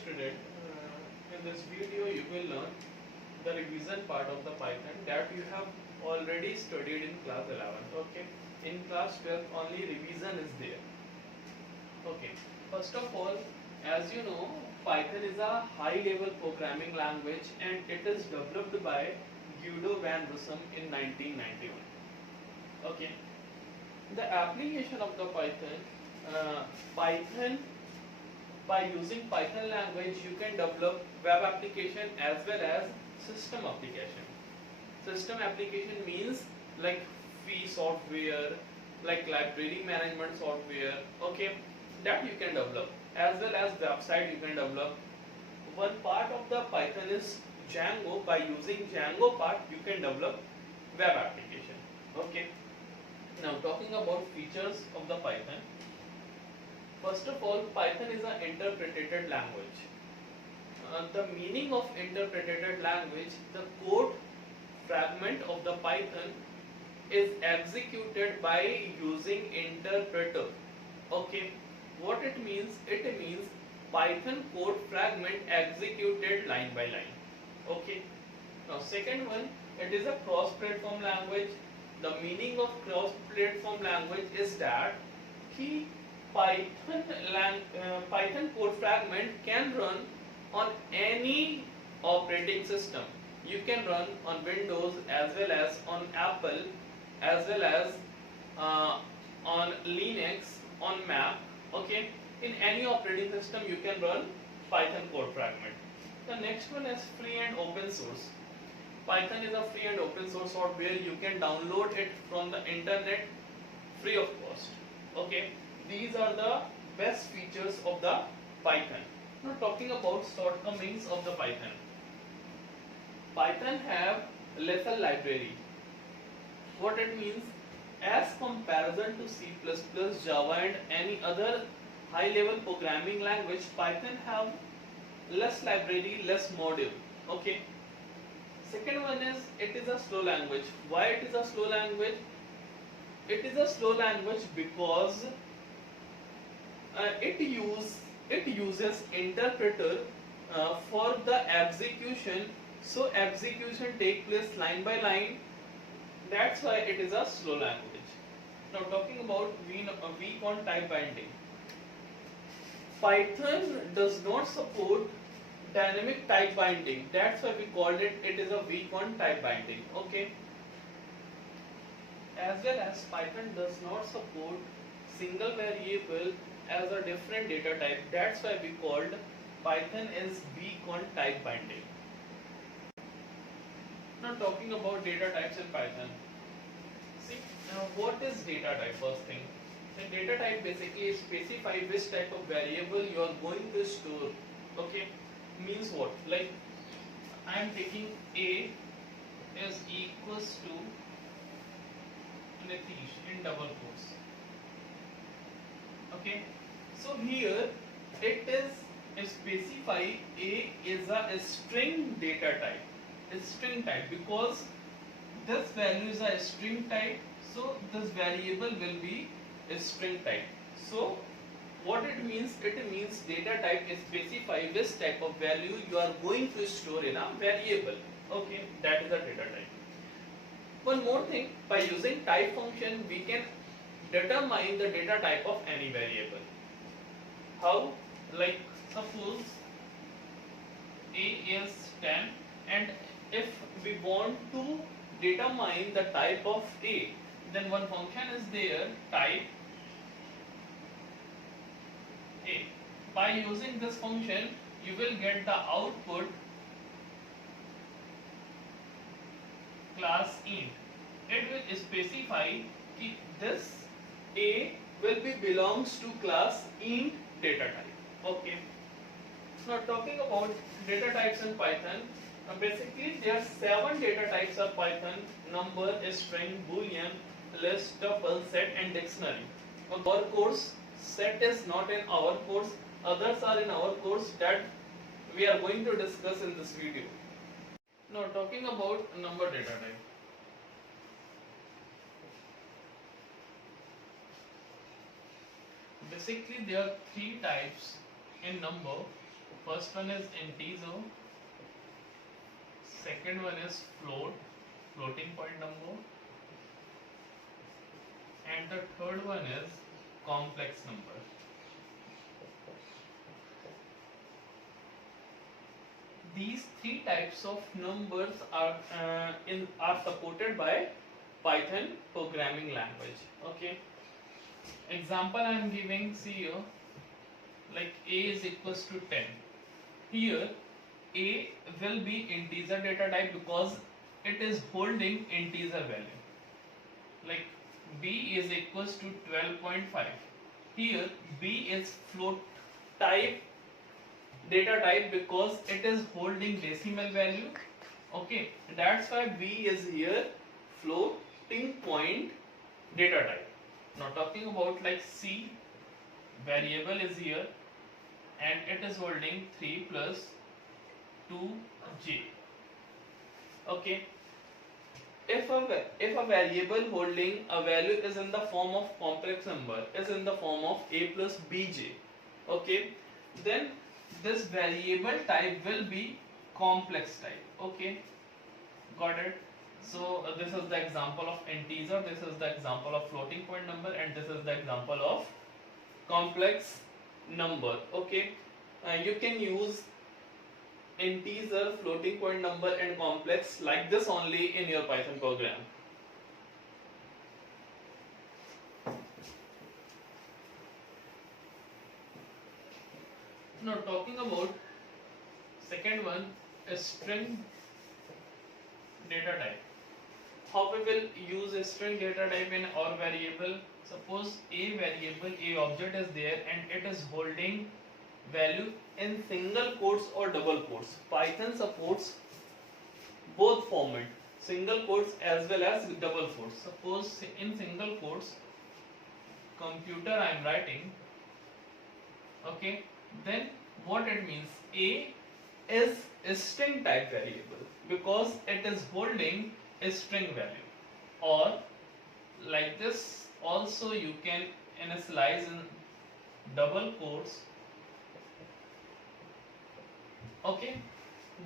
student, in this video you will learn the revision part of the Python that you have already studied in class 11. Okay, in class 12 only revision is there. Okay, first of all, as you know, Python is a high level programming language and it is developed by Guido van Rossum in 1991. Okay, the application of the Python, by using Python language you can develop web application as well as system application. System application means like fee software, like library management software, okay, that you can develop, as well as website you can develop. One part of the Python is Django. By using Django part you can develop web application. Okay, now talking about features of the Python. First of all, Python is an interpreted language. The meaning of interpreted language, the code fragment of the Python is executed by using interpreter. Okay, what it means? It means Python code fragment executed line by line. Okay, now second one, it is a cross-platform language. The meaning of cross-platform language is that Python code fragment can run on any operating system. You can run on Windows as well as on Apple, as well as on Linux, on Mac. Okay, in any operating system you can run Python code fragment. The next one is free and open source. Python is a free and open source software. You can download it from the internet free of cost. Okay, these are the best features of the Python. Now talking about shortcomings of the Python. Python have lesser library. What it means? As comparison to C++, Java and any other high level programming language, Python have less library, less module. Okay. Second one is it is a slow language. Why it is a slow language? It is a slow language because it uses interpreter for the execution. So execution take place line by line. That's why it is a slow language. Now talking about weak on type binding. Python does not support dynamic type binding. That's why we called it is a weak on type binding. Okay. As well as Python does not support single variable as a different data type. That's why we called Python is weak on type binding. Now talking about data types in Python. See, now what is data type? First thing, so data type basically specify which type of variable you are going to store. Okay, means what? Like I am taking A is equals to Nitish in double quotes. Okay, so here it is specify A is a string data type. String type, because this value is a string type, so this variable will be a string type. So what it means? It means data type is specify which type of value you are going to store in a variable. Okay, that is a data type. One more thing, by using type function we can determine the data type of any variable. How? Like suppose A is 10 and if we want to determine the type of A, then one function is there, type A. By using this function you will get the output class int. It will specify that this A will be belongs to class int data type. Okay. Now talking about data types in Python. Basically there are 7 data types of Python: number, string, boolean, list, tuple, set and dictionary. Our course set is not in our course, others are in our course that we are going to discuss in this video. Now talking about number data type. Basically there are 3 types in number. First one is integer, second one is floating point number, and the third one is complex number. These three types of numbers are supported by Python programming language. Okay. Example I am giving, see here, like a is equals to 10. Here a will be integer data type because it is holding integer value. Like b is equals to 12.5. Here b is float type data type because it is holding decimal value. Okay, that's why b is here floating point data type. Now talking about like c, variable is here and it is holding 3 plus 2j. Okay, if a variable holding a value is in the form of complex number, is in the form of a plus bj, okay, then this variable type will be complex type. Okay, got it? So this is the example of integer, this is the example of floating point number, and this is the example of complex number. Okay, you can use integer, floating point number and complex like this only in your Python program. Now talking about second one is string data type. How we will use a string data type in our variable? Suppose a variable, a object is there and it is holding value in single quotes or double quotes. Python supports both format, single quotes as well as double quotes. Suppose in single quotes, computer I am writing, okay, then what it means, a is a string type variable because it is holding a string value. Or like this also you can initialize in double quotes. Okay,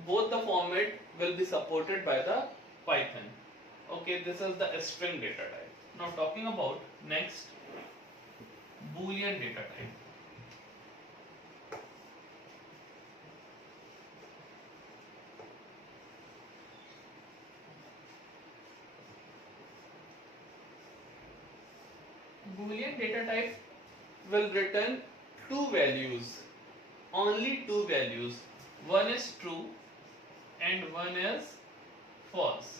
both the format will be supported by the Python. Okay, this is the string data type. Now talking about next, Boolean data type. Boolean data type will return two values, only two values. One is true and one is false.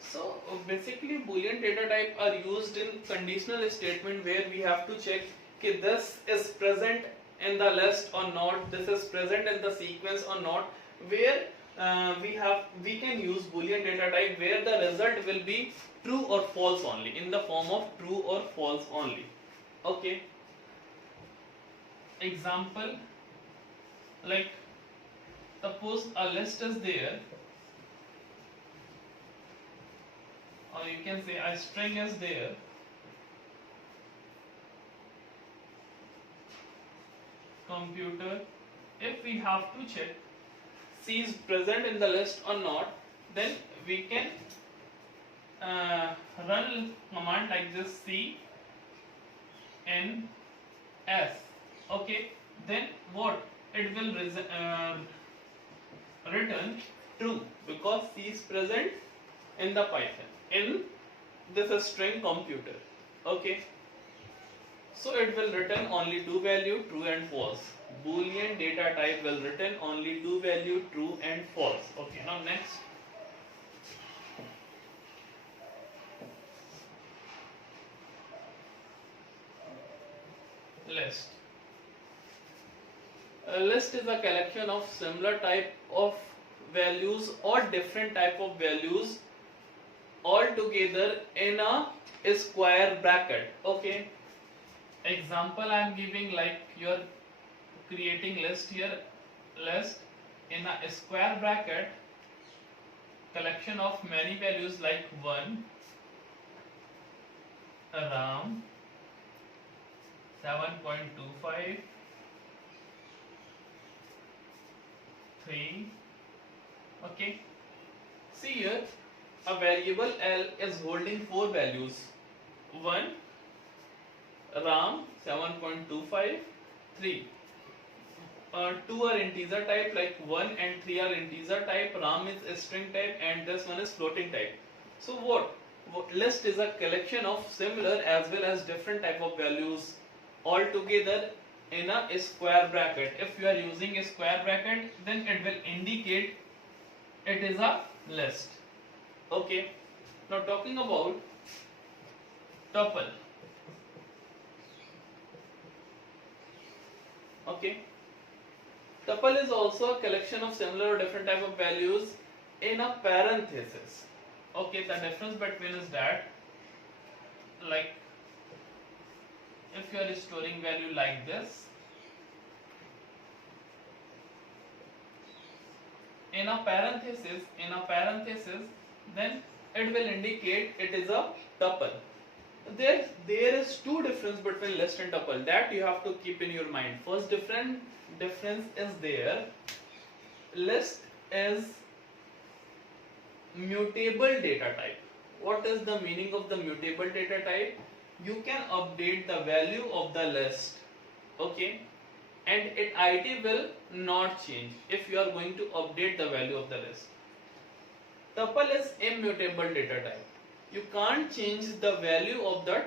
So basically Boolean data type are used in conditional statement where we have to check कि this is present in the list or not, this is present in the sequence or not, where we can use Boolean data type where the result will be true or false only, in the form of true or false only. Okay, example, like suppose a list is there, or you can say a string is there, computer, if we have to check C is present in the list or not, then we can run command like this, C N S. Okay, then what it will return true because C is present in the Python, in this string computer. Okay, so it will return only two value, true and false. Boolean data type will return only two value, true and false. Okay, now next, list. A list is a collection of similar type of values or different type of values all together in a square bracket. Okay, example I am giving, like you are creating list here, list in a square bracket, collection of many values like 1, RAM 7.25, 3. Okay. See here, a variable L is holding 4 values. 1 RAM 7.25, 3. 2 are integer type, like 1 and 3 are integer type, RAM is a string type, and this one is floating type. So what? List is a collection of similar as well as different type of values all together in a square bracket. If you are using a square bracket, then it will indicate it is a list. Okay. Now talking about tuple. Okay. Tuple is also a collection of similar or different type of values in a parenthesis. Okay, the difference between is that, like, if you are storing value like this, in a parenthesis, then it will indicate it is a tuple. There is two difference between list and tuple that you have to keep in your mind. First difference is there. List is mutable data type. What is the meaning of the mutable data type? You can update the value of the list, okay, and its ID will not change if you are going to update the value of the list. Tuple is immutable data type. You can't change the value of the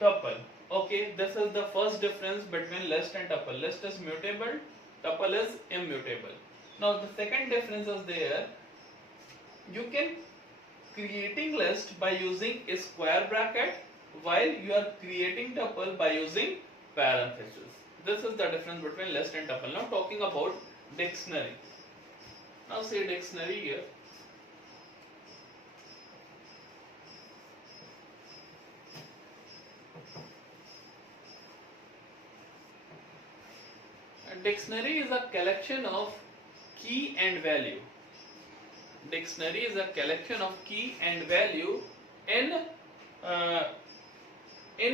tuple. Okay, this is the first difference between list and tuple. List is mutable, tuple is immutable. Now the second difference is there. You can creating list by using a square bracket, while you are creating tuple by using parentheses. This is the difference between list and tuple. Now talking about dictionary. Now say dictionary here. A dictionary is a collection of key and value. Dictionary is a collection of key and value in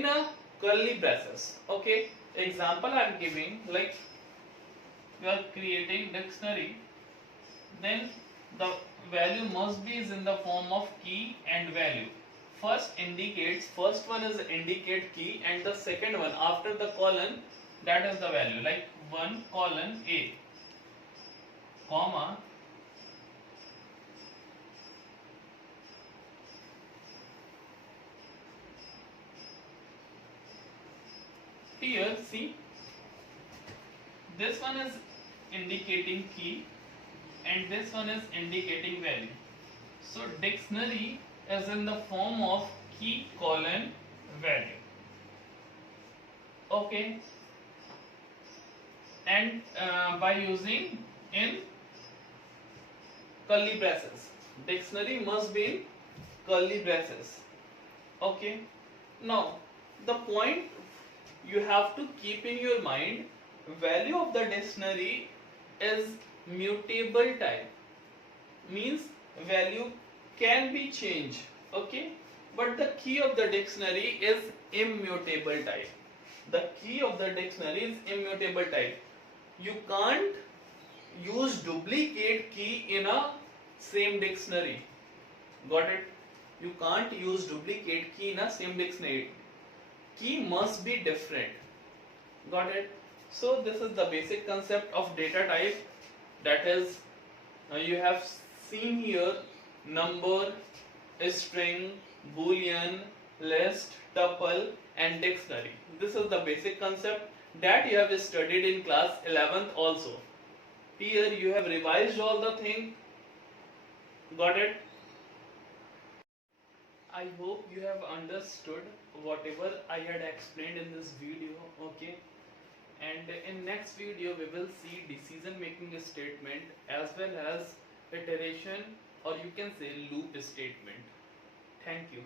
a curly braces. Okay, example I am giving, like you are creating dictionary, then the value must be is in the form of key and value. First one is indicate key, and the second one after the colon, that is the value, like 1 colon A, comma, here see, this one is indicating key and this one is indicating value. So dictionary is in the form of key colon value. Okay, and by using in curly braces, dictionary must be in curly braces. Okay, now the point you have to keep in your mind, value of the dictionary is mutable type, means value can be changed, okay, but the key of the dictionary is immutable type. The key of the dictionary is immutable type. You can't use duplicate key in a same dictionary. Got it? You can't use duplicate key in a same dictionary. Key must be different. Got it? So this is the basic concept of data type. That is, you have seen here number, string, boolean, list, tuple and dictionary. This is the basic concept that you have studied in class 11th also. Here you have revised all the thing. Got it? I hope you have understood whatever I had explained in this video, okay? And in next video we will see decision making statement as well as iteration, or you can say loop statement. Thank you.